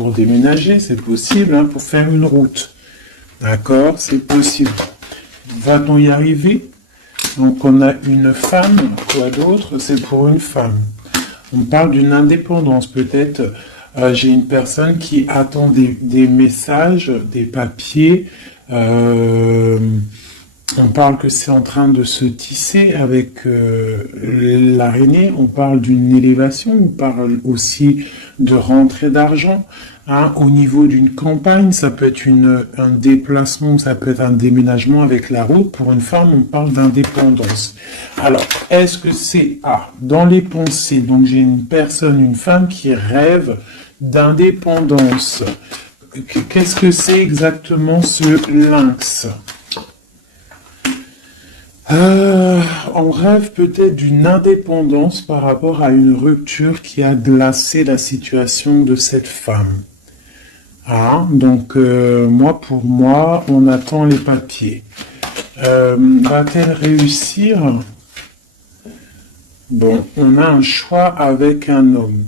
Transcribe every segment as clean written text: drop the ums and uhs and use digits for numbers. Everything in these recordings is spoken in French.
pour déménager, c'est possible, hein, pour faire une route. D'accord, c'est possible. Va-t-on y arriver? Donc on a une femme, quoi d'autre? C'est pour une femme. On parle d'une indépendance, peut-être. J'ai une personne qui attend des messages, des papiers. On parle que c'est en train de se tisser avec l'araignée. On parle d'une élévation. On parle aussi de rentrée d'argent. Hein, au niveau d'une campagne, ça peut être un déplacement, ça peut être un déménagement avec la route. Pour une femme, on parle d'indépendance. Alors, est-ce que c'est dans les pensées? Donc, j'ai une personne, une femme qui rêve d'indépendance. Qu'est-ce que c'est exactement ce lynx? On rêve peut-être d'une indépendance par rapport à une rupture qui a glacé la situation de cette femme. Donc, pour moi, on attend les papiers. Va-t-elle réussir? Bon, on a un choix avec un homme.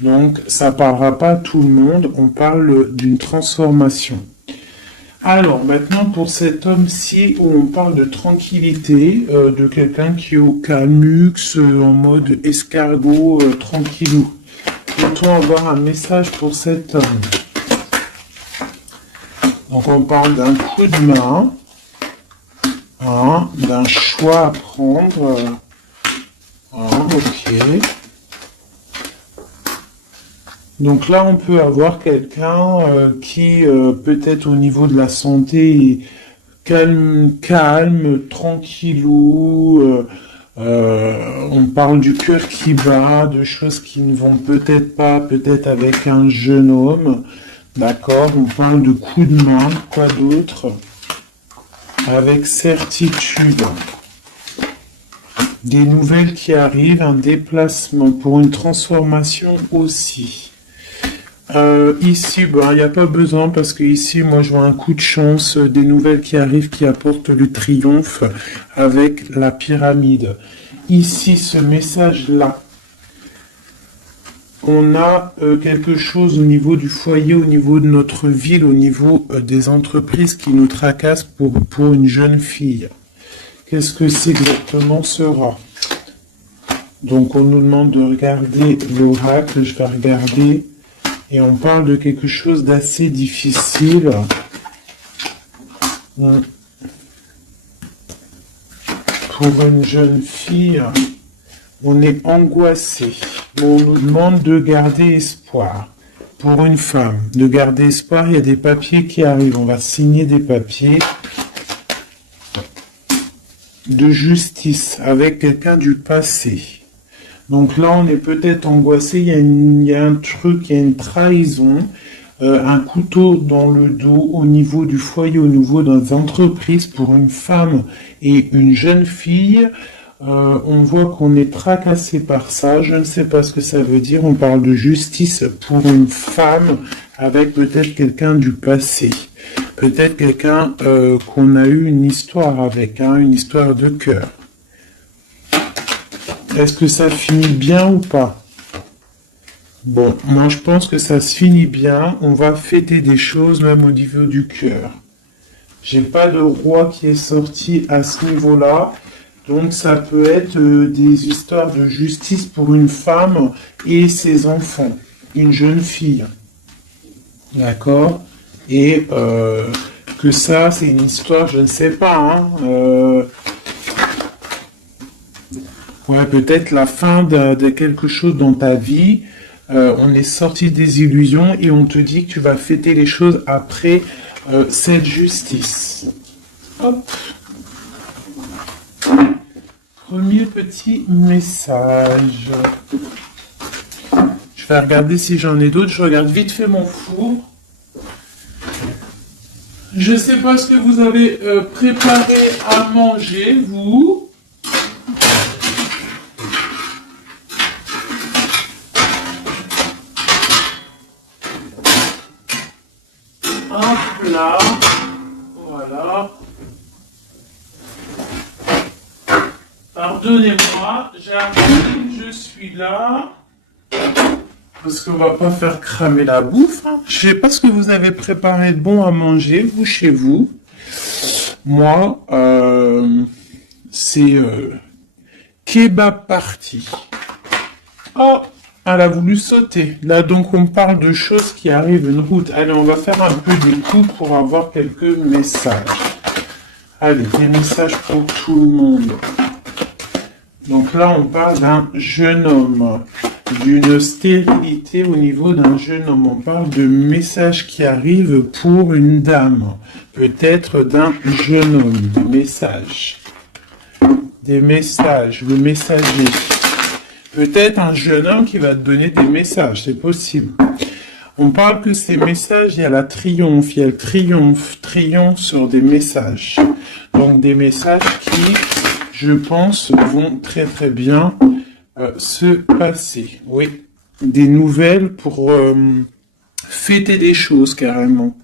Donc, ça parlera pas à tout le monde, on parle d'une transformation. Alors, maintenant, pour cet homme-ci, où on parle de tranquillité, de quelqu'un qui est au calmux, en mode escargot, tranquillou. Peut-on avoir un message pour cet homme? Donc, on parle d'un coup de main, d'un choix à prendre. Ok. Donc là, on peut avoir quelqu'un qui, peut-être au niveau de la santé, calme, tranquillou. On parle du cœur qui bat, de choses qui ne vont peut-être pas, peut-être avec un jeune homme. D'accord, on parle de coups de main, quoi d'autre? Avec certitude. Des nouvelles qui arrivent, un déplacement pour une transformation aussi. Ici, il n'y a pas besoin parce que ici, moi, je vois un coup de chance, des nouvelles qui arrivent qui apportent le triomphe avec la pyramide. Ici, ce message-là, on a quelque chose au niveau du foyer, au niveau de notre ville, au niveau des entreprises qui nous tracassent pour une jeune fille. Qu'est-ce que c'est exactement sera? Donc, on nous demande de regarder l'oracle. Je vais regarder. Et on parle de quelque chose d'assez difficile. Pour une jeune fille, on est angoissé. On nous demande de garder espoir. Pour une femme, de garder espoir, il y a des papiers qui arrivent. On va signer des papiers de justice avec quelqu'un du passé. Donc là, on est peut-être angoissé, il y a un truc, il y a une trahison, un couteau dans le dos au niveau du foyer, au niveau des entreprises pour une femme et une jeune fille. On voit qu'on est tracassé par ça, je ne sais pas ce que ça veut dire, on parle de justice pour une femme avec peut-être quelqu'un du passé. Peut-être quelqu'un qu'on a eu une histoire avec, une histoire de cœur. Est-ce que ça finit bien ou pas? Bon, moi je pense que ça se finit bien. On va fêter des choses même au niveau du cœur. J'ai pas de roi qui est sorti à ce niveau-là. Donc ça peut être des histoires de justice pour une femme et ses enfants. Une jeune fille. D'accord? Et que ça, c'est une histoire, je ne sais pas. Ouais, peut-être la fin de quelque chose dans ta vie. On est sorti des illusions et on te dit que tu vas fêter les choses après cette justice. Hop. Premier petit message. Je vais regarder si j'en ai d'autres. Je regarde vite fait mon four. Je ne sais pas ce que vous avez préparé à manger, vous. Un plat, voilà. Pardonnez-moi, j'arrive, je suis là. Parce qu'on va pas faire cramer la bouffe, hein. Je sais pas ce que vous avez préparé de bon à manger, vous, chez vous. Moi, c'est kebab party. Oh, elle a voulu sauter. Là, donc, on parle de choses qui arrivent une route. Allez, on va faire un peu de coup pour avoir quelques messages. Allez, des messages pour tout le monde. Donc là, on parle d'un jeune homme, d'une stérilité au niveau d'un jeune homme. On parle de messages qui arrivent pour une dame, peut-être d'un jeune homme. Des messages, le messager. Peut-être un jeune homme qui va te donner des messages, c'est possible. On parle que ces messages, il y a la triomphe, il y a le triomphe sur des messages. Donc des messages qui, je pense, vont très très bien se passer. Oui, des nouvelles pour fêter des choses carrément.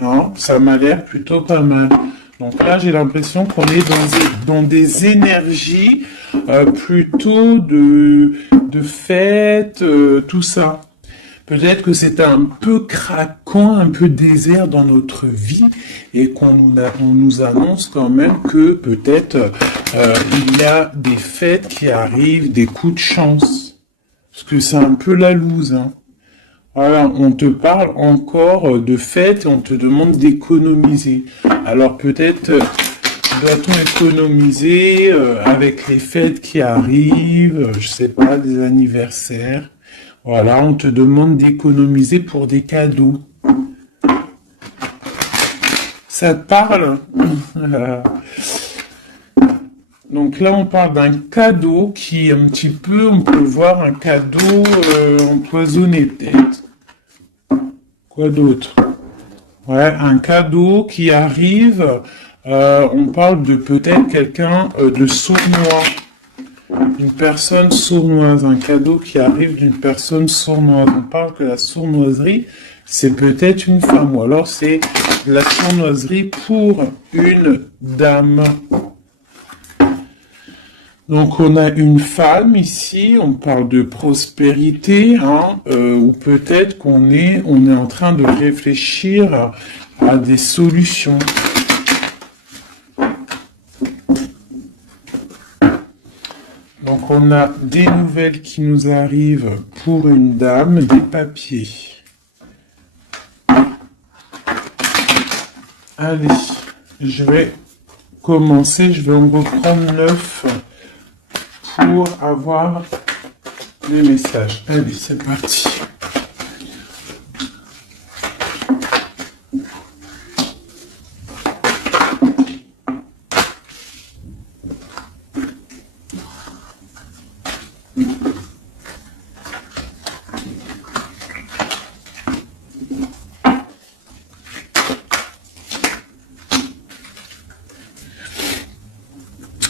Non, ça m'a l'air plutôt pas mal. Donc là, j'ai l'impression qu'on est dans des énergies plutôt de fête, tout ça. Peut-être que c'est un peu craquant, un peu désert dans notre vie et on nous annonce quand même que peut-être il y a des fêtes qui arrivent, des coups de chance. Parce que c'est un peu la loose, hein. Voilà, on te parle encore de fêtes et on te demande d'économiser. Alors peut-être doit-on économiser avec les fêtes qui arrivent, je sais pas, des anniversaires. Voilà, on te demande d'économiser pour des cadeaux. Ça te parle? Donc là, on parle d'un cadeau qui est un petit peu, on peut voir un cadeau empoisonné peut-être. Quoi d'autre? Ouais, un cadeau qui arrive, on parle de peut-être quelqu'un de sournois. Une personne sournoise, un cadeau qui arrive d'une personne sournoise. On parle que la sournoiserie, c'est peut-être une femme, ou alors c'est la sournoiserie pour une dame. Donc on a une femme ici, on parle de prospérité, hein, ou peut-être qu'on est en train de réfléchir à des solutions. Donc on a des nouvelles qui nous arrivent pour une dame, des papiers. Allez, je vais commencer, je vais en reprendre 9 pour avoir les messages. Allez, c'est parti.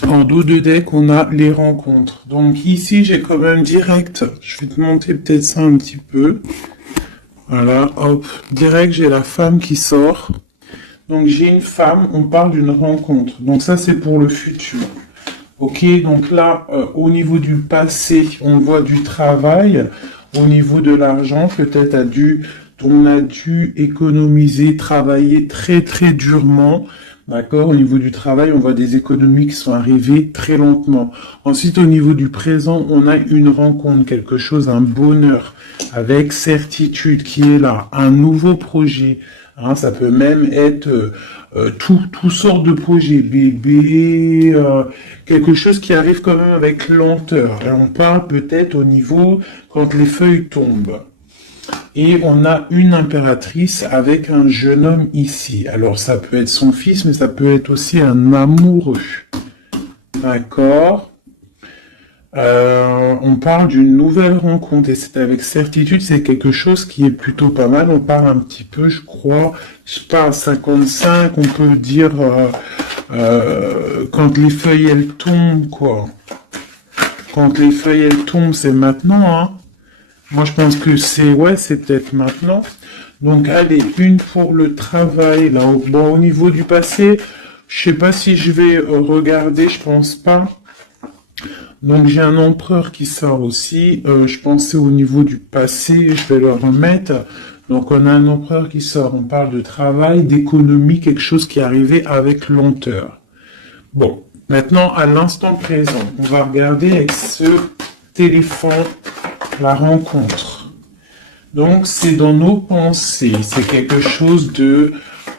En dos de deck, on a les rencontres. Donc ici, j'ai quand même direct, je vais te monter peut-être ça un petit peu. Voilà, hop, direct, j'ai la femme qui sort. Donc j'ai une femme, on parle d'une rencontre. Donc ça, c'est pour le futur. Ok, donc là, au niveau du passé, on voit du travail. Au niveau de l'argent, peut-être on a dû économiser, travailler très très durement. D'accord, au niveau du travail, on voit des économies qui sont arrivées très lentement. Ensuite, au niveau du présent, on a une rencontre, quelque chose, un bonheur, avec certitude qui est là, un nouveau projet. Hein, ça peut même être tout sort de projets, bébé, quelque chose qui arrive quand même avec lenteur. Et on parle peut-être au niveau quand les feuilles tombent. Et on a une impératrice avec un jeune homme ici. Alors ça peut être son fils, mais ça peut être aussi un amoureux. D'accord. On parle d'une nouvelle rencontre et c'est avec certitude, c'est quelque chose qui est plutôt pas mal. On parle un petit peu, je crois, je sais pas, 55, on peut dire quand les feuilles elles tombent, quoi. Quand les feuilles elles tombent, c'est maintenant, hein. Moi, je pense que c'est peut-être maintenant. Donc, allez, une pour le travail, là. Bon, au niveau du passé, je sais pas si je vais regarder, je pense pas. Donc j'ai un empereur qui sort aussi. Je pensais au niveau du passé, je vais le remettre. Donc on a un empereur qui sort. On parle de travail, d'économie, quelque chose qui est arrivé avec lenteur. Bon, maintenant à l'instant présent, on va regarder avec ce téléphone la rencontre. Donc c'est dans nos pensées, c'est quelque chose de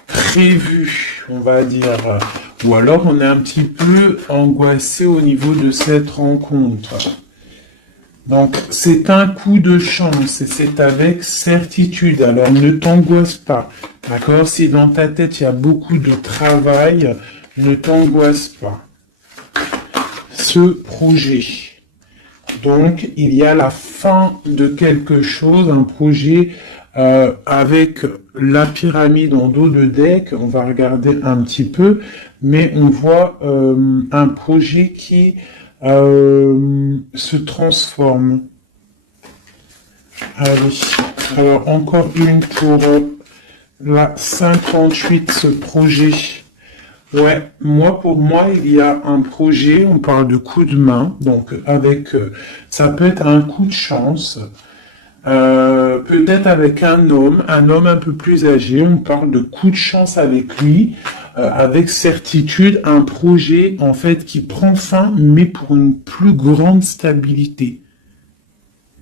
prévu, on va dire. Ou alors on est un petit peu angoissé au niveau de cette rencontre. Donc c'est un coup de chance et c'est avec certitude. Alors ne t'angoisse pas. D'accord? Si dans ta tête il y a beaucoup de travail, ne t'angoisse pas. Ce projet. Donc il y a la fin de quelque chose, un projet avec la pyramide en dos de deck. On va regarder un petit peu, mais on voit un projet qui se transforme. Allez, alors encore une pour la 58, ce projet. Ouais, pour moi, il y a un projet, on parle de coup de main, donc avec, ça peut être un coup de chance, peut-être avec un homme un peu plus âgé, on parle de coup de chance avec lui, avec certitude, un projet, en fait, qui prend fin, mais pour une plus grande stabilité.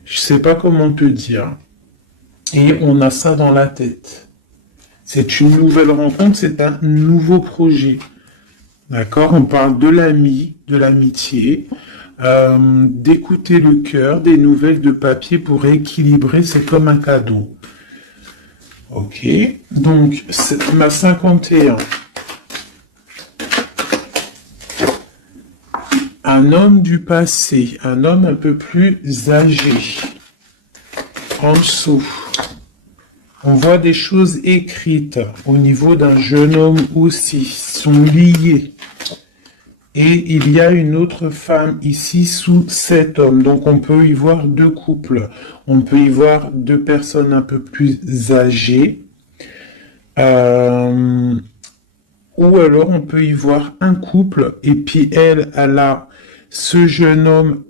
Je sais pas comment te dire. Et on a ça dans la tête. C'est une nouvelle rencontre, c'est un nouveau projet. D'accord? On parle de l'ami, de l'amitié, d'écouter le cœur, des nouvelles de papier pour équilibrer, c'est comme un cadeau. Ok, donc c'est ma 51. Un homme du passé, un homme un peu plus âgé. En dessous. On voit des choses écrites au niveau d'un jeune homme aussi, sont liées. Et il y a une autre femme ici sous cet homme. Donc on peut y voir deux couples. On peut y voir deux personnes un peu plus âgées. Ou alors on peut y voir un couple. Et puis elle a ce jeune homme...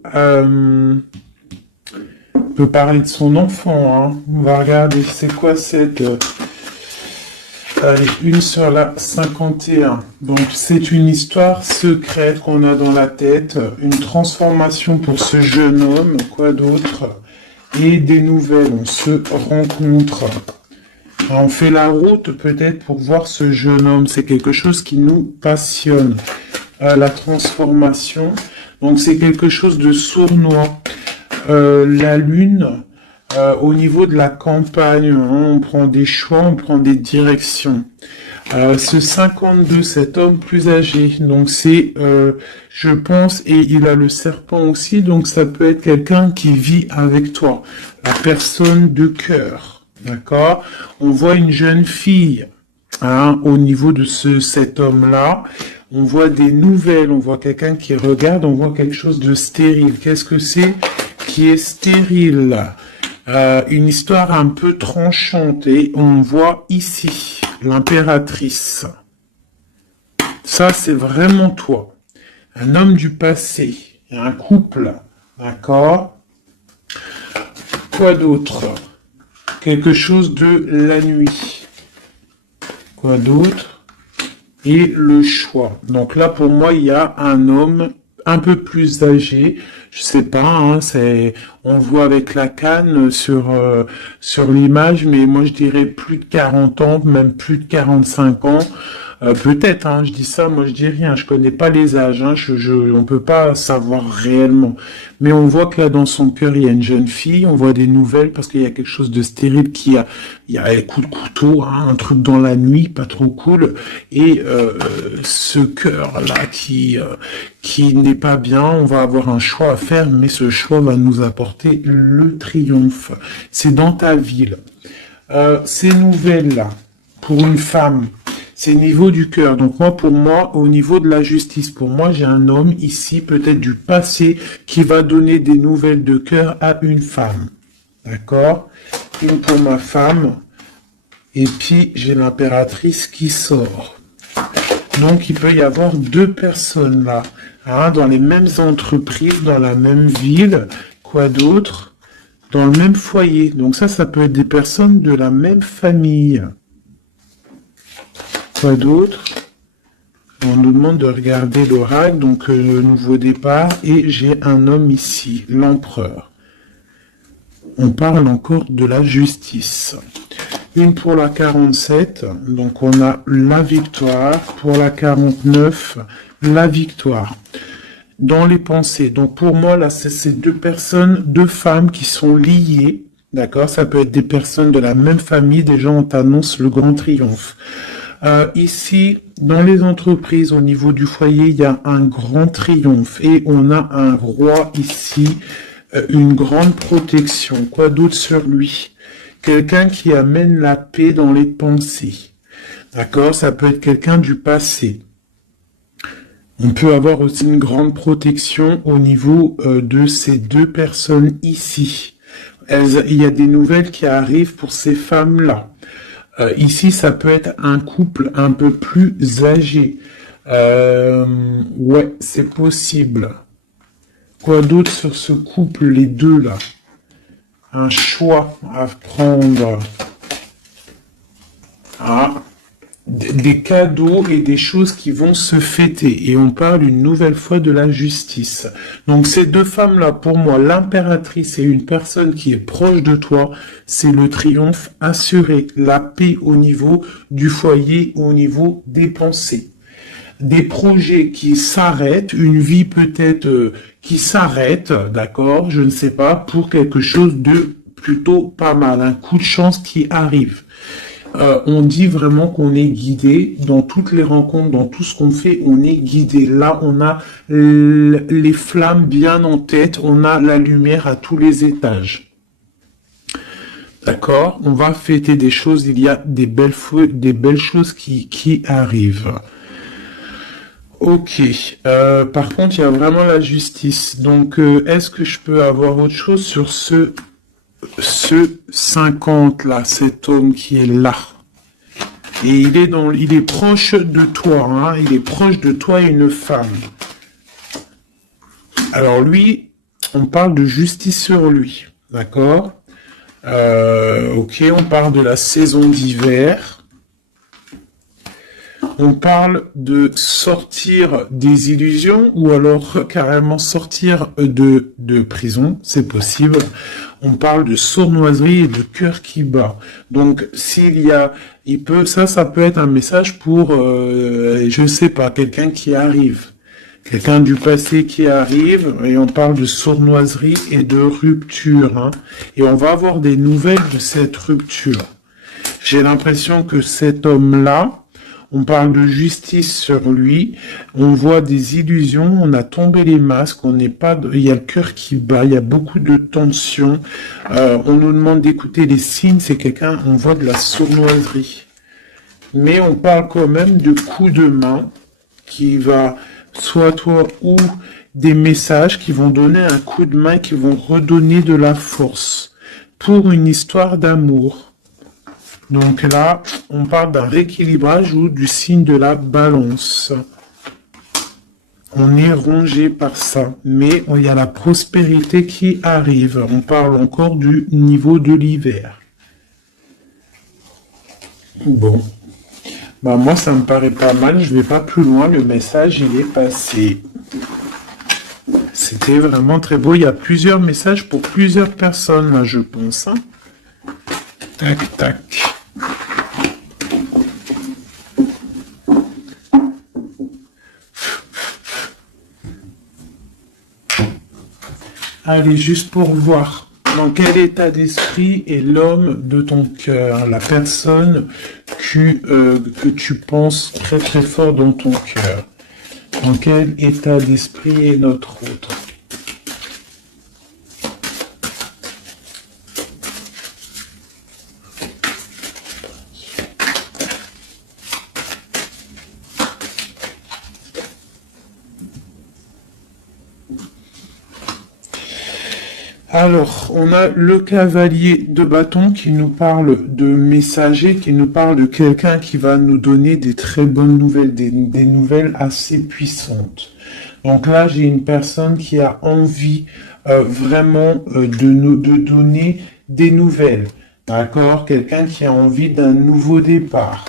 peut parler de son enfant, hein. On va regarder, c'est quoi cette... Allez, une sur la 51. Donc, c'est une histoire secrète qu'on a dans la tête, une transformation pour ce jeune homme, quoi d'autre? Et des nouvelles, on se rencontre. On fait la route peut-être pour voir ce jeune homme, c'est quelque chose qui nous passionne. La transformation, donc c'est quelque chose de sournois. La lune, au niveau de la campagne, hein, on prend des choix, on prend des directions. Ce 52, cet homme plus âgé, donc c'est, je pense, et il a le serpent aussi, donc ça peut être quelqu'un qui vit avec toi, la personne de cœur, d'accord? On voit une jeune fille, hein, au niveau de cet homme-là. On voit des nouvelles, on voit quelqu'un qui regarde, on voit quelque chose de stérile. Qu'est-ce que c'est qui est stérile? Une histoire un peu tranchante. Et on voit ici l'impératrice. Ça, c'est vraiment toi. Un homme du passé. Un couple. D'accord? Quoi d'autre? Quelque chose de la nuit. Quoi d'autre? Et le choix. Donc là, pour moi, il y a un homme un peu plus âgé. Je sais pas, hein, on le voit avec la canne sur l'image, mais moi je dirais plus de 40 ans, même plus de 45 ans. Peut-être, hein, je dis ça, moi je dis rien, je connais pas les âges, hein, on peut pas savoir réellement. Mais on voit que là dans son cœur il y a une jeune fille, on voit des nouvelles parce qu'il y a quelque chose de stérile il y a un coup de couteau, hein, un truc dans la nuit, pas trop cool, et ce cœur là qui n'est pas bien, on va avoir un choix à faire, mais ce choix va nous apporter le triomphe. C'est dans ta ville. Ces nouvelles là, pour une femme. C'est au niveau du cœur. Donc pour moi, au niveau de la justice, pour moi, j'ai un homme ici, peut-être du passé, qui va donner des nouvelles de cœur à une femme. D'accord? Une pour ma femme. Et puis, j'ai l'impératrice qui sort. Donc, il peut y avoir deux personnes là. hein, dans les mêmes entreprises, dans la même ville, quoi d'autre? Dans le même foyer. Donc ça peut être des personnes de la même famille. Quoi d'autre? On nous demande de regarder l'oracle, donc nouveau départ, et j'ai un homme ici, l'empereur. On parle encore de la justice. Une pour la 47, donc on a la victoire. Pour la 49, la victoire. Dans les pensées. Donc pour moi, là, c'est ces deux personnes, deux femmes qui sont liées. D'accord? Ça peut être des personnes de la même famille. Déjà, on t'annonce le grand triomphe. Ici, dans les entreprises, au niveau du foyer, il y a un grand triomphe. Et on a un roi ici, une grande protection. Quoi d'autre sur lui? Quelqu'un qui amène la paix dans les pensées. D'accord? Ça peut être quelqu'un du passé. On peut avoir aussi une grande protection au niveau de ces deux personnes ici. Il y a des nouvelles qui arrivent pour ces femmes-là. Ici, ça peut être un couple un peu plus âgé. Ouais, c'est possible. Quoi d'autre sur ce couple, les deux là? Un choix à prendre. Ah, des cadeaux et des choses qui vont se fêter. Et on parle une nouvelle fois de la justice. Donc ces deux femmes-là, pour moi, l'impératrice et une personne qui est proche de toi, c'est le triomphe assuré, la paix au niveau du foyer, au niveau des pensées. Des projets qui s'arrêtent, une vie peut-être qui s'arrête, d'accord, je ne sais pas, pour quelque chose de plutôt pas mal, un coup de chance qui arrive. On dit vraiment qu'on est guidé dans toutes les rencontres, dans tout ce qu'on fait, on est guidé. Là, on a les flammes bien en tête, on a la lumière à tous les étages. D'accord? On va fêter des choses, il y a des belles choses qui arrivent. Ok. Par contre, il y a vraiment la justice. Donc, est-ce que je peux avoir autre chose sur ce 50 là, cet homme qui est là? Et il est proche de toi, hein, il est proche de toi et une femme. Alors lui, on parle de justice sur lui, d'accord? Ok, on parle de la saison d'hiver. On parle de sortir des illusions ou alors carrément sortir de prison, c'est possible. On parle de sournoiserie et de cœur qui bat. Donc ça peut être un message pour, je sais pas, quelqu'un qui arrive. Quelqu'un du passé qui arrive, et on parle de sournoiserie et de rupture. Hein. Et on va avoir des nouvelles de cette rupture. J'ai l'impression que cet homme-là, on parle de justice sur lui, on voit des illusions, on a tombé les masques, il y a le cœur qui bat, il y a beaucoup de tension, on nous demande d'écouter les signes, on voit de la sournoiserie. Mais on parle quand même de coups de main qui va, soit toi ou des messages qui vont donner un coup de main, qui vont redonner de la force pour une histoire d'amour. Donc là, on parle d'un rééquilibrage ou du signe de la balance. On est rongé par ça, mais il y a la prospérité qui arrive. On parle encore du niveau de l'hiver. Bon. Bah moi, ça me paraît pas mal. Je vais pas plus loin. Le message, il est passé. C'était vraiment très beau. Il y a plusieurs messages pour plusieurs personnes, là, je pense. Hein. Tac, tac. Allez, juste pour voir dans quel état d'esprit est l'homme de ton cœur, la personne que tu penses très très fort dans ton cœur. Dans quel état d'esprit est notre autre? Alors, on a le cavalier de bâton qui nous parle de messager, qui nous parle de quelqu'un qui va nous donner des très bonnes nouvelles, des nouvelles assez puissantes. Donc là, j'ai une personne qui a envie vraiment de donner des nouvelles. D'accord? Quelqu'un qui a envie d'un nouveau départ.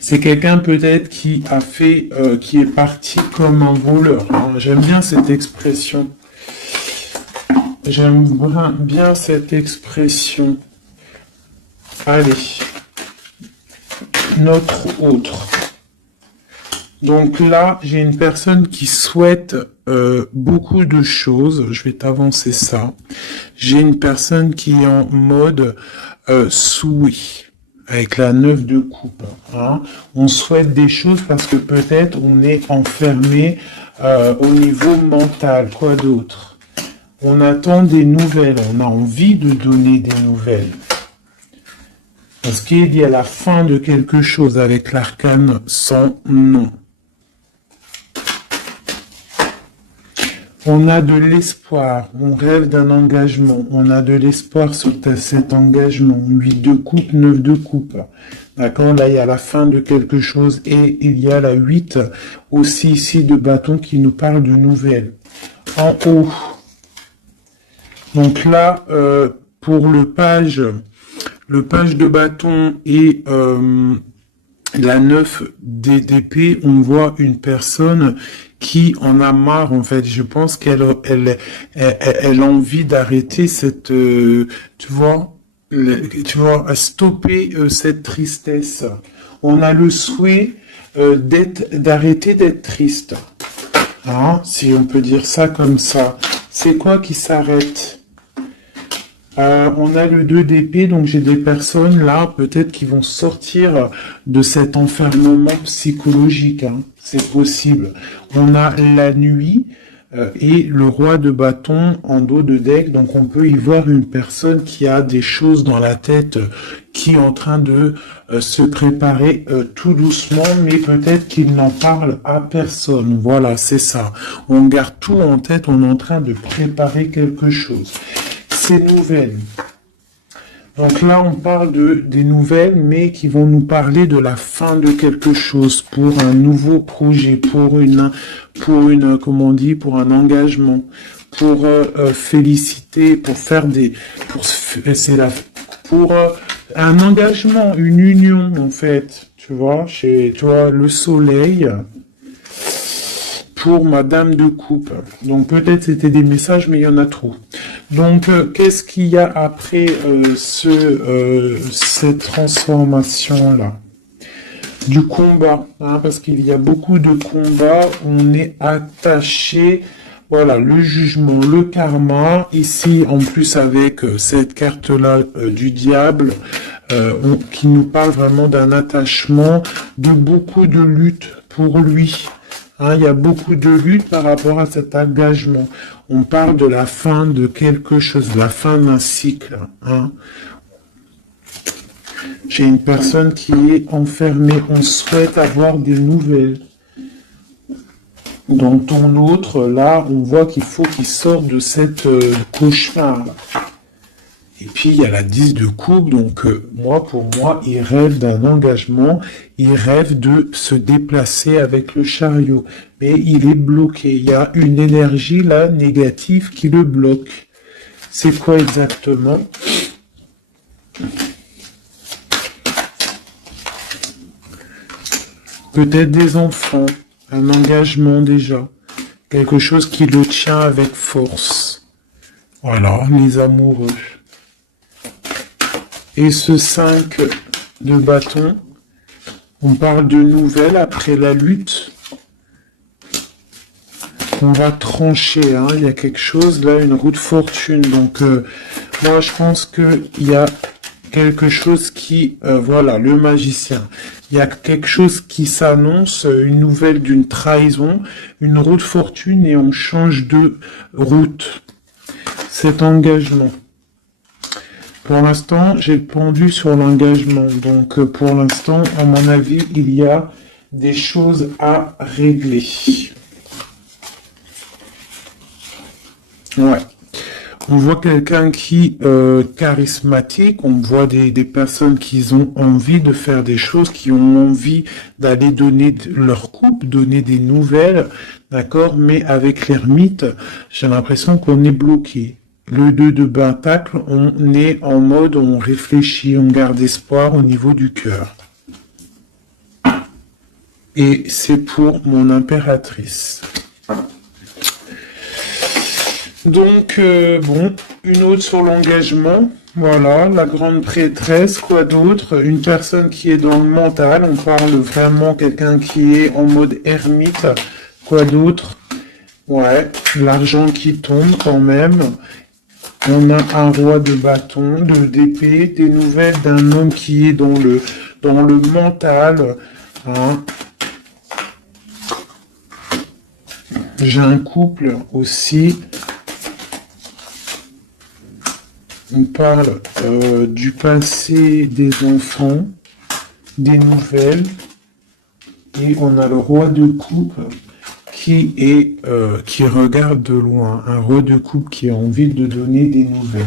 C'est quelqu'un peut-être qui a fait, qui est parti comme un voleur, hein. J'aime bien cette expression. J'aime bien cette expression. Allez, notre autre. Donc là, j'ai une personne qui souhaite beaucoup de choses. Je vais t'avancer ça. J'ai une personne qui est en mode souhait, avec la 9 de coupe. Hein. On souhaite des choses parce que peut-être on est enfermé au niveau mental. Quoi d'autre? On attend des nouvelles. On a envie de donner des nouvelles. Parce qu'il y a la fin de quelque chose avec l'arcane sans nom. On a de l'espoir, on rêve d'un engagement, on a de l'espoir sur cet engagement. 8 de coupe, 9 de coupe. D'accord, là il y a la fin de quelque chose et il y a la 8 aussi ici de bâton qui nous parle de nouvelles. En haut. Donc là, pour le page de bâton et la 9 d'épée, on voit une personne qui en a marre, en fait. Je pense qu'elle a envie d'arrêter cette, tu vois, à stopper cette tristesse. On a le souhait d'arrêter d'être triste. Hein, si on peut dire ça comme ça. C'est quoi qui s'arrête? On a le 2 d'épée, donc j'ai des personnes là, peut-être qui vont sortir de cet enfermement psychologique. Hein. C'est possible. On a la nuit et le roi de bâton en dos de deck, donc on peut y voir une personne qui a des choses dans la tête, qui est en train de se préparer tout doucement, mais peut-être qu'il n'en parle à personne. Voilà, c'est ça. On garde tout en tête, on est en train de préparer quelque chose. Ces nouvelles. Donc là, on parle des nouvelles, mais qui vont nous parler de la fin de quelque chose, pour un nouveau projet, pour comment on dit, pour un engagement, pour féliciter, pour faire pour un engagement, une union en fait, tu vois, le soleil. Pour Madame de Coupe. Donc peut-être c'était des messages, mais il y en a trop. Donc qu'est-ce qu'il y a après cette transformation-là? Du combat, hein, parce qu'il y a beaucoup de combats, on est attaché, voilà, le jugement, le karma, ici en plus avec cette carte-là du diable, qui nous parle vraiment d'un attachement, de beaucoup de lutte pour lui. Hein, il y a beaucoup de lutte par rapport à cet engagement. On parle de la fin de quelque chose, de la fin d'un cycle. Hein. J'ai une personne qui est enfermée. On souhaite avoir des nouvelles. Dans ton autre, là, on voit qu'il faut qu'il sorte de cette cauchemar. Et puis, il y a la 10 de coupe, donc pour moi, il rêve d'un engagement, il rêve de se déplacer avec le chariot, mais il est bloqué. Il y a une énergie, là, négative qui le bloque. C'est quoi exactement? Peut-être des enfants, un engagement déjà, quelque chose qui le tient avec force. Voilà, les amoureux. Et ce 5 de bâton, on parle de nouvelles après la lutte. On va trancher, hein. Il y a quelque chose, là, une roue de fortune. Donc, moi, je pense qu'il y a quelque chose qui... voilà, le magicien. Il y a quelque chose qui s'annonce, une nouvelle d'une trahison, une roue de fortune, et on change de route. Cet engagement. Pour l'instant, j'ai pendu sur l'engagement. Donc, pour l'instant, à mon avis, il y a des choses à régler. Ouais. On voit quelqu'un qui charismatique, on voit des personnes qui ont envie de faire des choses, qui ont envie d'aller donner leur couple, donner des nouvelles, d'accord, mais avec l'ermite, j'ai l'impression qu'on est bloqué. Le 2 de pentacle, on est en mode, on réfléchit, on garde espoir au niveau du cœur. Et c'est pour mon impératrice. Donc, bon, une autre sur l'engagement. Voilà, la grande prêtresse, quoi d'autre? Une personne qui est dans le mental. On parle vraiment quelqu'un qui est en mode ermite. Quoi d'autre? Ouais, l'argent qui tombe quand même. On a un roi de bâton, d'épée, des nouvelles d'un homme qui est dans le mental. Hein. J'ai un couple aussi. On parle du passé des enfants, des nouvelles, et on a le roi de coupe qui regarde de loin, un roi de coupe qui a envie de donner des nouvelles.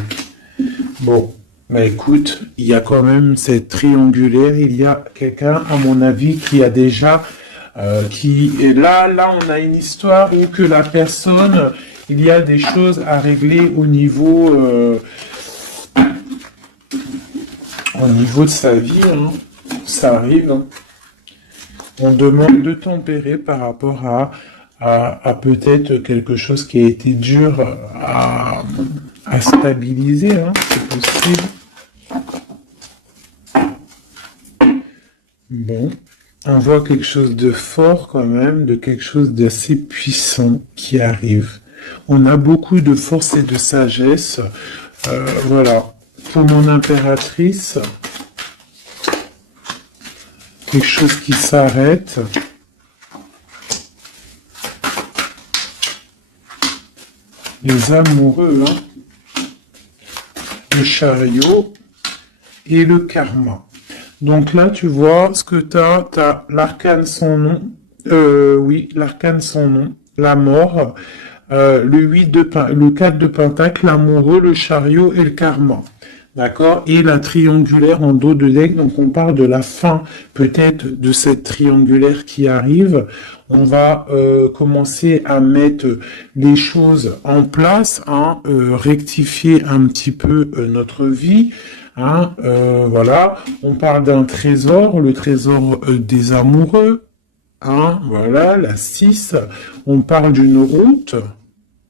Bon, bah écoute, il y a quand même cette triangulaire, il y a quelqu'un, à mon avis, qui a déjà, qui est là, on a une histoire où que la personne, il y a des choses à régler au niveau de sa vie, hein. Ça arrive. Hein. On demande de tempérer par rapport à peut-être quelque chose qui a été dur à stabiliser, hein. C'est possible. Bon, on voit quelque chose de fort quand même, de quelque chose d'assez puissant qui arrive. On a beaucoup de force et de sagesse. Voilà. Pour mon impératrice, quelque chose qui s'arrête. Les amoureux, hein. Le chariot et le karma. Donc là, tu vois ce que t'as l'arcane sans nom. Oui, l'arcane sans nom. La mort. Le 4 de pentacle, l'amoureux, le chariot et le karma. D'accord? Et la triangulaire en dos de deck, donc on parle de la fin peut-être de cette triangulaire qui arrive. On va commencer à mettre les choses en place, hein, rectifier un petit peu notre vie. Hein, voilà, on parle d'un trésor, le trésor des amoureux. Hein, voilà, la 6. On parle d'une route,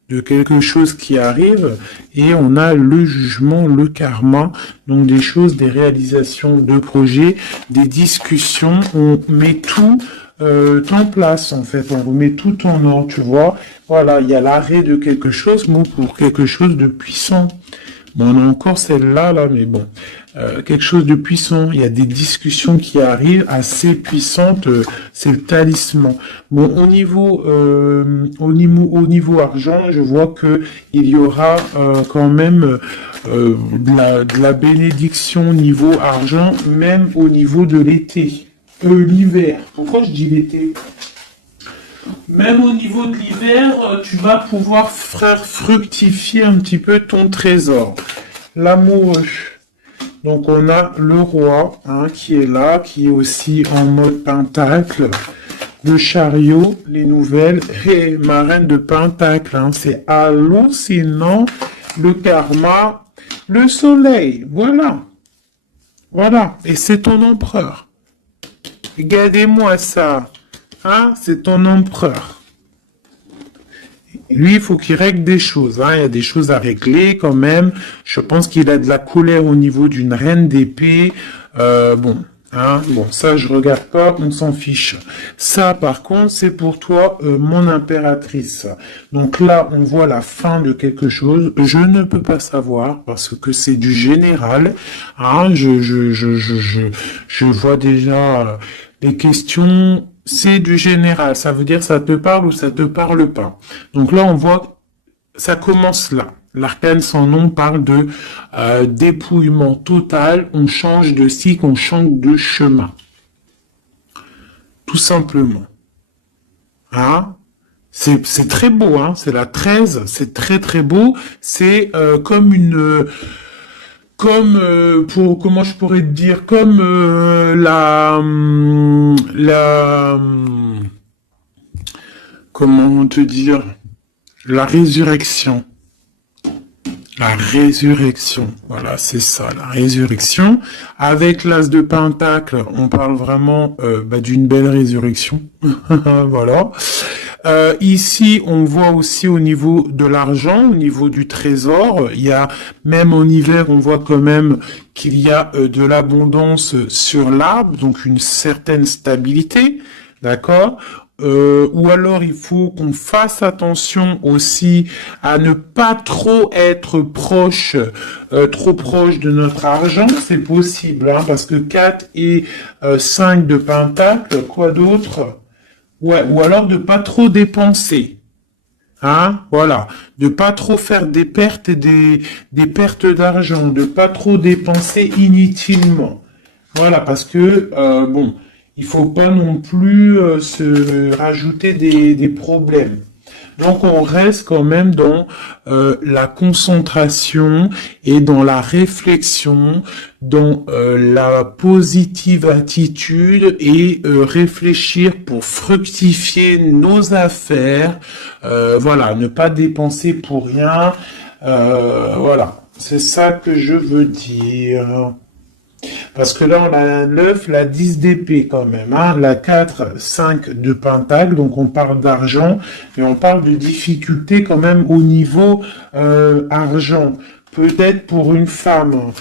de quelque chose qui arrive, et on a le jugement, le karma, donc des choses, des réalisations de projets, des discussions, on met tout en place, en fait, on remet tout en ordre, tu vois, voilà, il y a l'arrêt de quelque chose, bon, pour quelque chose de puissant. Bon, on a encore celle-là, là, mais bon, quelque chose de puissant. Il y a des discussions qui arrivent assez puissantes. C'est le talisman. Bon, au niveau argent, je vois que il y aura quand même de la bénédiction au niveau argent, même au niveau de l'été, l'hiver. Pourquoi je dis l'été? Même au niveau de l'hiver, tu vas pouvoir faire fructifier un petit peu ton trésor. L'amoureux. Donc on a le roi, hein, qui est là, qui est aussi en mode pentacle. Le chariot, les nouvelles, et ma reine de pentacle, hein, c'est hallucinant. Le karma, le soleil, voilà. Voilà, et c'est ton empereur. Regardez-moi ça. Hein, c'est ton empereur. Lui, il faut qu'il règle des choses. Hein. Il y a des choses à régler quand même. Je pense qu'il a de la colère au niveau d'une reine d'épée. Bon, ça, je regarde pas, on s'en fiche. Ça, par contre, c'est pour toi, mon impératrice. Donc là, on voit la fin de quelque chose. Je ne peux pas savoir parce que c'est du général. Hein. Je vois déjà les questions. C'est du général, ça veut dire ça te parle ou ça te parle pas. Donc là, on voit, ça commence là. L'arcane sans nom parle de dépouillement total, on change de cycle, on change de chemin. Tout simplement. Hein? C'est très beau, hein. C'est la 13, c'est très très beau. C'est comme pour comment je pourrais te dire, comme comment te dire, la résurrection. La résurrection, voilà, c'est ça, la résurrection. Avec l'as de pentacle, on parle vraiment d'une belle résurrection. Voilà. Ici, on voit aussi au niveau de l'argent, au niveau du trésor, il y a, même en hiver, on voit quand même qu'il y a de l'abondance sur l'arbre, donc une certaine stabilité, d'accord? Ou alors il faut qu'on fasse attention aussi à ne pas trop être proche, trop proche de notre argent, c'est possible, hein, parce que 4 et 5 de pentacle, quoi d'autre? Ouais, ou alors de pas trop dépenser. Hein, voilà, de pas trop faire des pertes et des pertes d'argent, de pas trop dépenser inutilement. Voilà, parce que bon, il faut pas non plus se rajouter des problèmes. Donc on reste quand même dans la concentration et dans la réflexion, dans la positive attitude et réfléchir pour fructifier nos affaires. Voilà, ne pas dépenser pour rien. Voilà, c'est ça que je veux dire. Parce que là, on a la 9, la 10 d'épée quand même, hein, la 4, 5 de pentacle, donc on parle d'argent, et on parle de difficulté quand même au niveau argent. Peut-être pour une femme.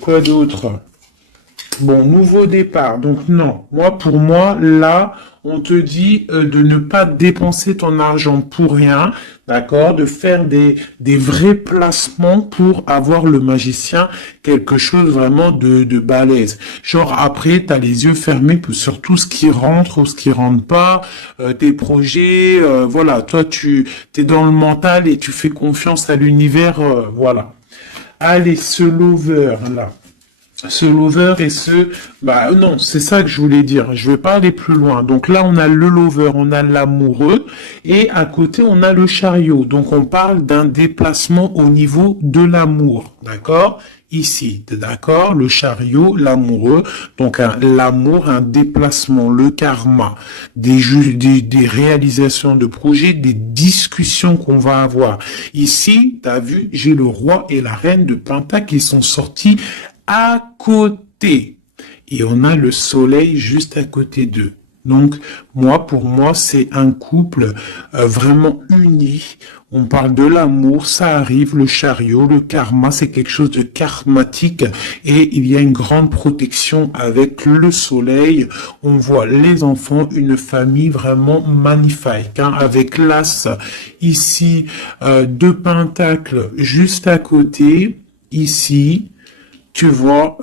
Quoi d'autre? Bon, nouveau départ. Donc non, pour moi, là, on te dit de ne pas dépenser ton argent pour rien, d'accord? De faire des vrais placements pour avoir le magicien quelque chose vraiment de balèze. Genre après, t'as les yeux fermés sur tout ce qui rentre ou ce qui rentre pas, tes projets, voilà. Toi, tu t'es dans le mental et tu fais confiance à l'univers, voilà. Allez, ce lover là. Ce lover et non, c'est ça que je voulais dire. Je vais pas aller plus loin. Donc là, on a le lover, on a l'amoureux, et à côté, on a le chariot. Donc on parle d'un déplacement au niveau de l'amour, d'accord? Ici, d'accord? Le chariot, l'amoureux. Donc l'amour, un déplacement, le karma, des réalisations de projets, des discussions qu'on va avoir. Ici, t'as vu, j'ai le roi et la reine de Pentacle qui sont sortis à côté. Et on a le soleil juste à côté d'eux. Donc, pour moi, c'est un couple vraiment uni. On parle de l'amour, ça arrive, le chariot, le karma, c'est quelque chose de karmatique. Et il y a une grande protection avec le soleil. On voit les enfants, une famille vraiment magnifique, hein, avec l'as ici, de pentacle juste à côté, ici. Tu vois,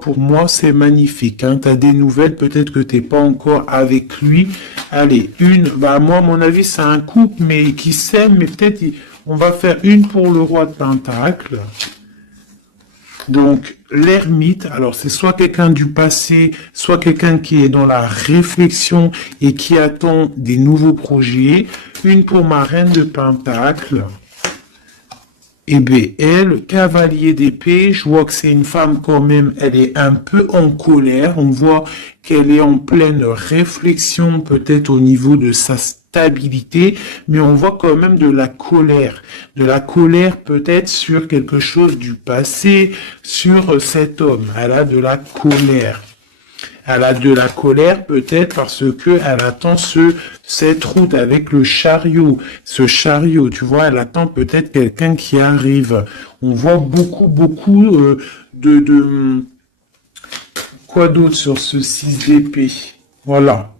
pour moi, c'est magnifique. Hein. Tu as des nouvelles, peut-être que t'es pas encore avec lui. Allez, moi, à mon avis, c'est un couple, mais qui s'aime, mais peut-être on va faire une pour le roi de Pentacle. Donc, l'ermite, alors c'est soit quelqu'un du passé, soit quelqu'un qui est dans la réflexion et qui attend des nouveaux projets. Une pour ma reine de Pentacle. Et bien, elle, cavalier d'épée, je vois que c'est une femme quand même, elle est un peu en colère. On voit qu'elle est en pleine réflexion, peut-être au niveau de sa stabilité, mais on voit quand même de la colère. De la colère peut-être sur quelque chose du passé, sur cet homme. Elle a de la colère. Elle a de la colère peut-être parce que elle attend cette route avec le chariot. Ce chariot, tu vois, elle attend peut-être quelqu'un qui arrive. On voit beaucoup de quoi d'autre sur ce 6 d'épée. Voilà.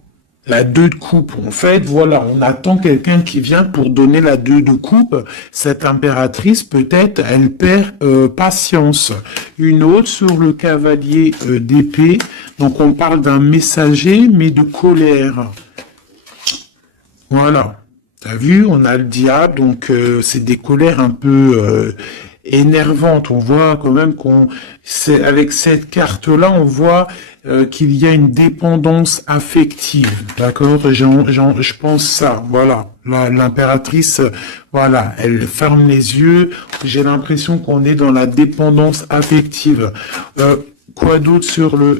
La 2 de coupe, en fait, voilà, on attend quelqu'un qui vient pour donner la 2 de coupe. Cette impératrice, peut-être, elle perd patience. Une autre sur le cavalier d'épée. Donc, on parle d'un messager, mais de colère. Voilà. T'as vu, on a le diable, donc c'est des colères un peu énervante. On voit quand même avec cette carte-là, on voit qu'il y a une dépendance affective. D'accord? Je pense ça. Voilà. L'impératrice, voilà, elle ferme les yeux. J'ai l'impression qu'on est dans la dépendance affective. Quoi d'autre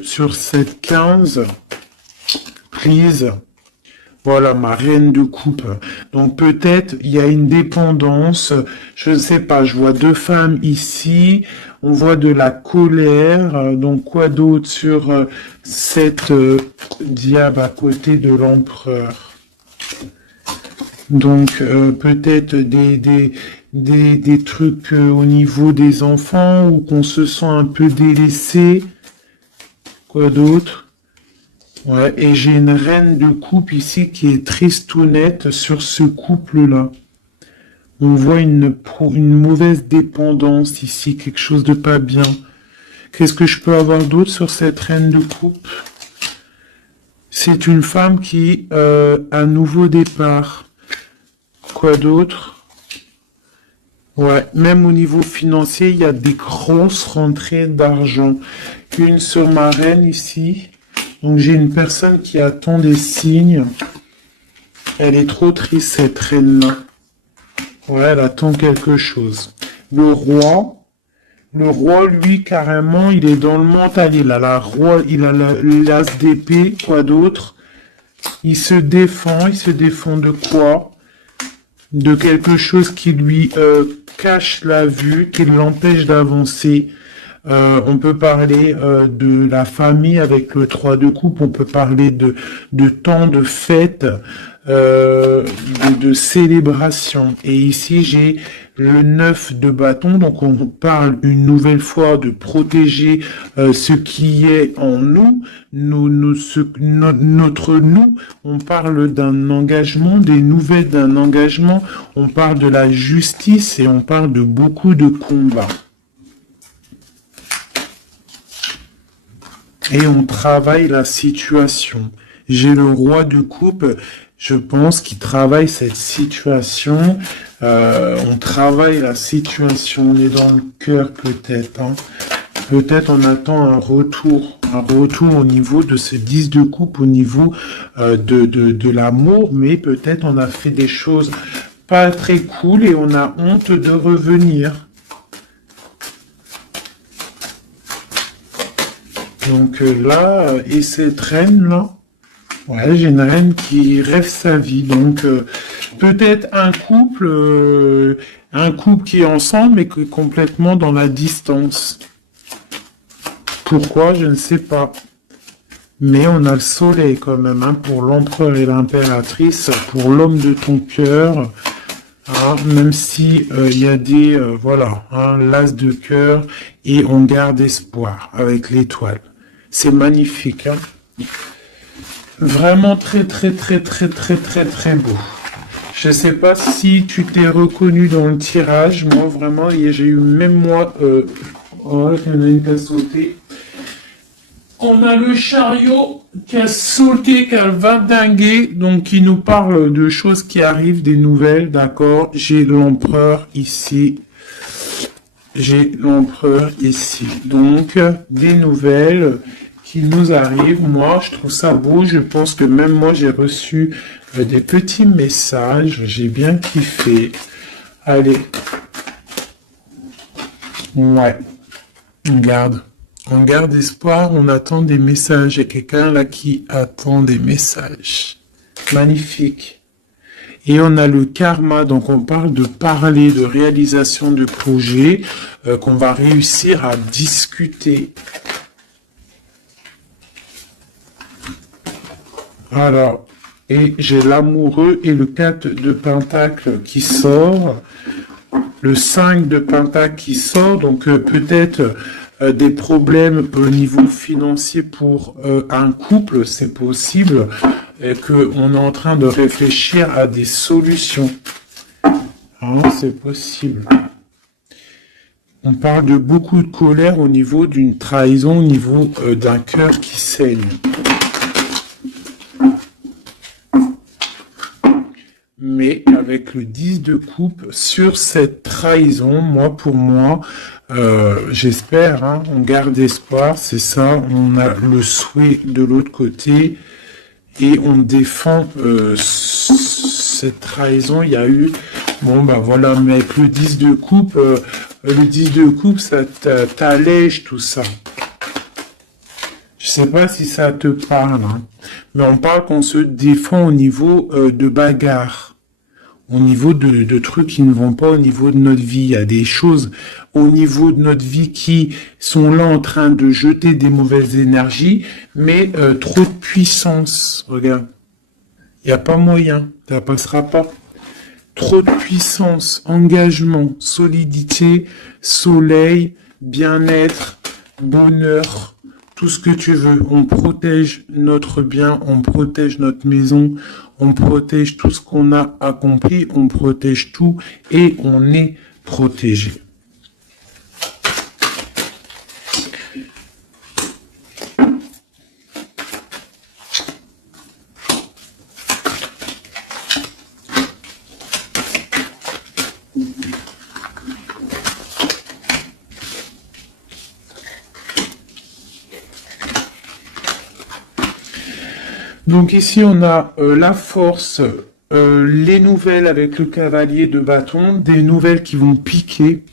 sur cette 15? Prise. Voilà, ma reine de coupe. Donc peut-être il y a une dépendance, je ne sais pas, je vois deux femmes ici, on voit de la colère, donc quoi d'autre sur cette diable à côté de l'empereur. Donc peut-être des trucs au niveau des enfants, ou qu'on se sent un peu délaissé. Quoi d'autre? Ouais, et j'ai une reine de coupe ici qui est triste ou nette sur ce couple-là. On voit une mauvaise dépendance ici, quelque chose de pas bien. Qu'est-ce que je peux avoir d'autre sur cette reine de coupe? C'est une femme qui a un nouveau départ. Quoi d'autre? Ouais, même au niveau financier, il y a des grosses rentrées d'argent. Une sur ma reine ici. Donc j'ai une personne qui attend des signes. Elle est trop triste, cette reine-là. Ouais, elle attend quelque chose. Le roi, lui, carrément, il est dans le mental. Il a l'as d'épée, quoi d'autre? Il se défend de quoi? De quelque chose qui lui cache la vue, qui l'empêche d'avancer. On peut parler de la famille avec le 3 de coupe, on peut parler de temps de fête, de célébration. Et ici, j'ai le 9 de bâton, donc on parle une nouvelle fois de protéger ce qui est en nous, notre nous. On parle d'un engagement, des nouvelles d'un engagement, on parle de la justice et on parle de beaucoup de combats. Et on travaille la situation. J'ai le roi de coupe, je pense qu'il travaille cette situation. On travaille la situation, on est dans le cœur peut-être. Hein. Peut-être on attend un retour au niveau de ce 10 de coupe, au niveau de l'amour, mais peut-être on a fait des choses pas très cool et on a honte de revenir. Donc là, et cette reine-là, ouais, j'ai une reine qui rêve sa vie. Donc peut-être un couple qui est ensemble mais qui est complètement dans la distance. Pourquoi? Je ne sais pas. Mais on a le soleil quand même, hein, pour l'empereur et l'impératrice, pour l'homme de ton cœur. Hein, même si y a des, voilà, hein, l'as de cœur, et on garde espoir avec l'étoile. C'est magnifique, hein. Vraiment très très très très très très très beau. Je sais pas si tu t'es reconnu dans le tirage. Moi vraiment, j'ai eu même moi. Oh, il y en a une qui a sauté. On a le chariot qui a sauté, qui a vindingué, donc qui nous parle de choses qui arrivent, des nouvelles, d'accord. J'ai l'empereur ici. Donc, des nouvelles qui nous arrivent. Moi, je trouve ça beau. Je pense que même moi, j'ai reçu des petits messages. J'ai bien kiffé. Allez. Ouais. On garde espoir. On attend des messages. Il y a quelqu'un là qui attend des messages. Magnifique. Et on a le karma, donc on parle de parler, de réalisation de projets qu'on va réussir à discuter. Alors, et j'ai l'amoureux et le 4 de pentacle qui sort, le 5 de pentacle qui sort, donc peut-être des problèmes au niveau financier pour un couple, c'est possible. Et qu'on est en train de réfléchir à des solutions. Hein, c'est possible. On parle de beaucoup de colère au niveau d'une trahison, au niveau d'un cœur qui saigne. mais avec le 10 de coupe sur cette trahison, moi, pour moi, j'espère, hein, on garde espoir, c'est ça, on a le souhait de l'autre côté, et on défend cette trahison. Il y a eu, bon bah voilà, mais avec le 10 de coupe, ça t'allège tout ça. Je sais pas si ça te parle, hein, mais on parle qu'on se défend au niveau de bagarre, au niveau de trucs qui ne vont pas au niveau de notre vie. Il y a des choses au niveau de notre vie qui sont là en train de jeter des mauvaises énergies, mais trop de puissance, regarde. Il n'y a pas moyen, ça passera pas. Trop de puissance, engagement, solidité, soleil, bien-être, bonheur, tout ce que tu veux. On protège notre bien, on protège notre maison, on protège tout ce qu'on a accompli, on protège tout et on est protégé. Donc ici on a la force, les nouvelles avec le cavalier de bâton, des nouvelles qui vont piquer.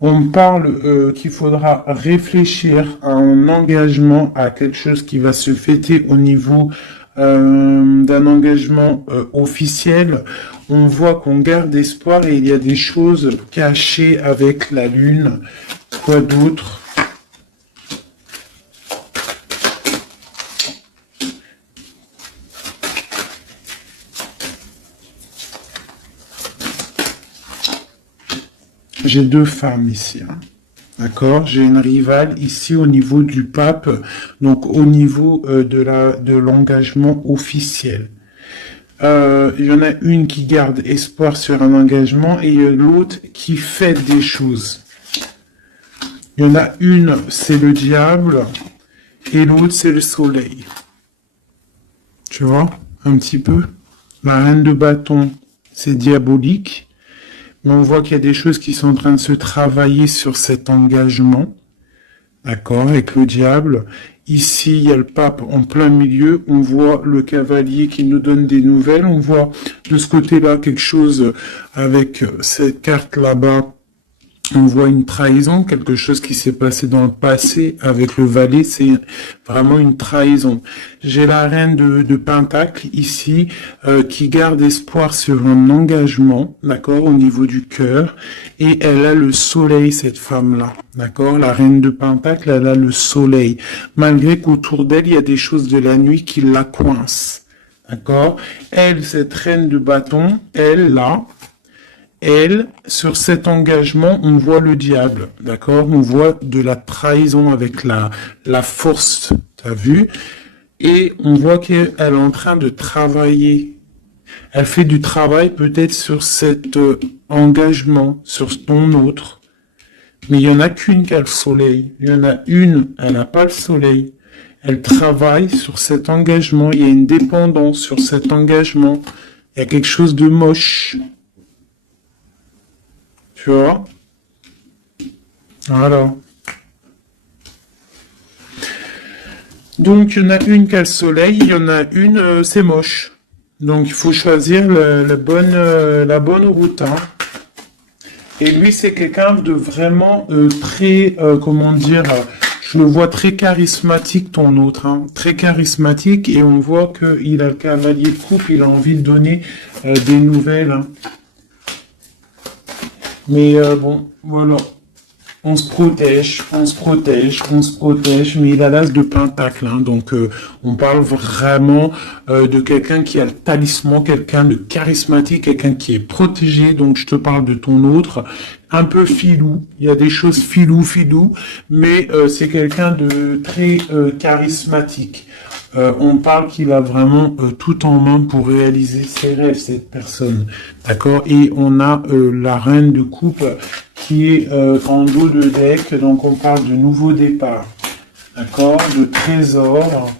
On parle qu'il faudra réfléchir à un engagement, à quelque chose qui va se fêter au niveau d'un engagement officiel. On voit qu'on garde espoir et il y a des choses cachées avec la lune. Quoi d'autre ? J'ai deux femmes ici, hein. D'accord? J'ai une rivale ici au niveau du pape, donc au niveau de l'engagement officiel. Il y en a une qui garde espoir sur un engagement et l'autre qui fait des choses. Il y en a une, c'est le diable et l'autre, c'est le soleil. Tu vois? Un petit peu. La reine de bâton, c'est diabolique. Mais on voit qu'il y a des choses qui sont en train de se travailler sur cet engagement. D'accord, avec le diable. Ici, il y a le pape en plein milieu. On voit le cavalier qui nous donne des nouvelles. On voit de ce côté-là quelque chose avec cette carte là-bas. On voit une trahison, quelque chose qui s'est passé dans le passé avec le valet, c'est vraiment une trahison. J'ai la reine de Pentacle ici qui garde espoir sur un engagement, d'accord, au niveau du cœur, et elle a le soleil, cette femme-là, d'accord, la reine de Pentacle, elle a le soleil, malgré qu'autour d'elle, il y a des choses de la nuit qui la coincent, d'accord. Elle, cette reine de bâton, elle, là, elle, sur cet engagement, on voit le diable, d'accord? On voit de la trahison avec la force, t'as vu? Et on voit qu'elle est en train de travailler. Elle fait du travail peut-être sur cet engagement, sur ton autre. Mais il y en a qu'une qui a le soleil. Il y en a une, elle n'a pas le soleil. Elle travaille sur cet engagement. Il y a une dépendance sur cet engagement. Il y a quelque chose de moche. Tu vois? Voilà. Donc, il y en a une qui a le soleil, il y en a une, c'est moche. Donc, il faut choisir la bonne route, hein. Et lui, c'est quelqu'un de vraiment très, comment dire, je le vois très charismatique, ton autre, hein. Très charismatique, et on voit qu'il a le cavalier de coupe, il a envie de donner des nouvelles, hein. Mais bon, voilà. On se protège, mais il a l'as de pentacle, hein, donc on parle vraiment de quelqu'un qui a le talisman, quelqu'un de charismatique, quelqu'un qui est protégé, donc je te parle de ton autre, un peu filou, il y a des choses filou, mais c'est quelqu'un de très charismatique. On parle qu'il a vraiment tout en main pour réaliser ses rêves, cette personne. D'accord? Et on a la reine de coupe qui est en dos de deck. Donc on parle de nouveau départ. D'accord? De trésor.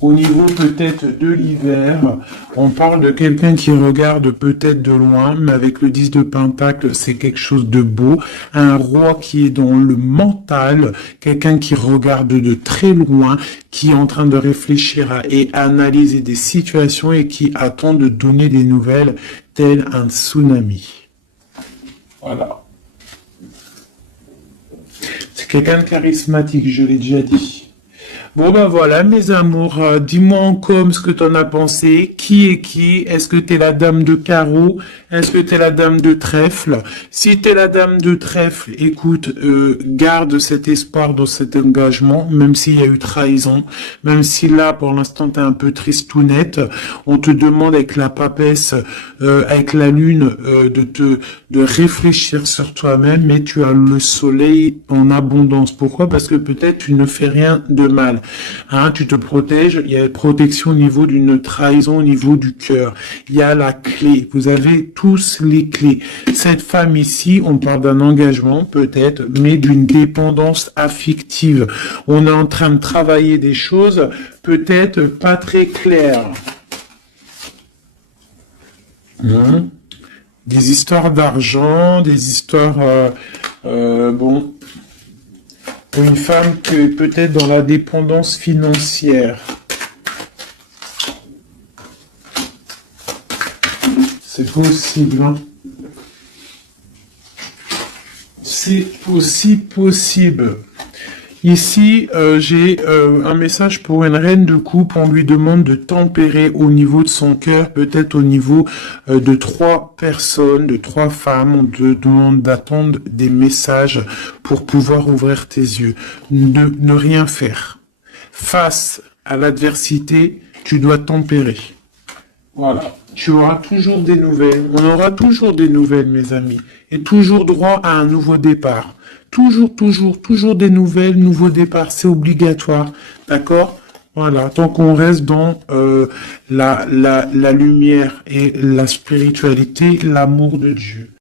Au niveau peut-être de l'hiver, on parle de quelqu'un qui regarde peut-être de loin, mais avec le 10 de Pentacle, c'est quelque chose de beau. Un roi qui est dans le mental, quelqu'un qui regarde de très loin, qui est en train de réfléchir et analyser des situations et qui attend de donner des nouvelles, tel un tsunami. Voilà. C'est quelqu'un de charismatique, je l'ai déjà dit. Bon ben voilà mes amours, dis-moi en com ce que t'en as pensé, qui est qui, est-ce que t'es la dame de carreau, est-ce que t'es la dame de trèfle, si t'es la dame de trèfle, écoute, garde cet espoir dans cet engagement, même s'il y a eu trahison, même si là pour l'instant t'es un peu tristounette, on te demande avec la papesse, avec la lune, de réfléchir sur toi-même, mais tu as le soleil en abondance. Pourquoi? Parce que peut-être tu ne fais rien de mal. Hein, tu te protèges, il y a une protection au niveau d'une trahison, au niveau du cœur. Il y a la clé. Vous avez tous les clés. Cette femme ici, on parle d'un engagement peut-être, mais d'une dépendance affective. On est en train de travailler des choses peut-être pas très claires. Hein, des histoires d'argent, des histoires... bon... Une femme qui est peut-être dans la dépendance financière. C'est possible, hein. C'est aussi possible. Ici, j'ai un message pour une reine de coupe. On lui demande de tempérer au niveau de son cœur, peut-être au niveau de 3 personnes, de 3 femmes. On te demande d'attendre des messages pour pouvoir ouvrir tes yeux. Ne rien faire. Face à l'adversité, tu dois tempérer. Voilà. Tu auras toujours des nouvelles. On aura toujours des nouvelles, mes amis. Et toujours droit à un nouveau départ. Toujours des nouvelles, nouveaux départs. C'est obligatoire. D'accord? Voilà. Tant qu'on reste dans la lumière et la spiritualité, l'amour de Dieu.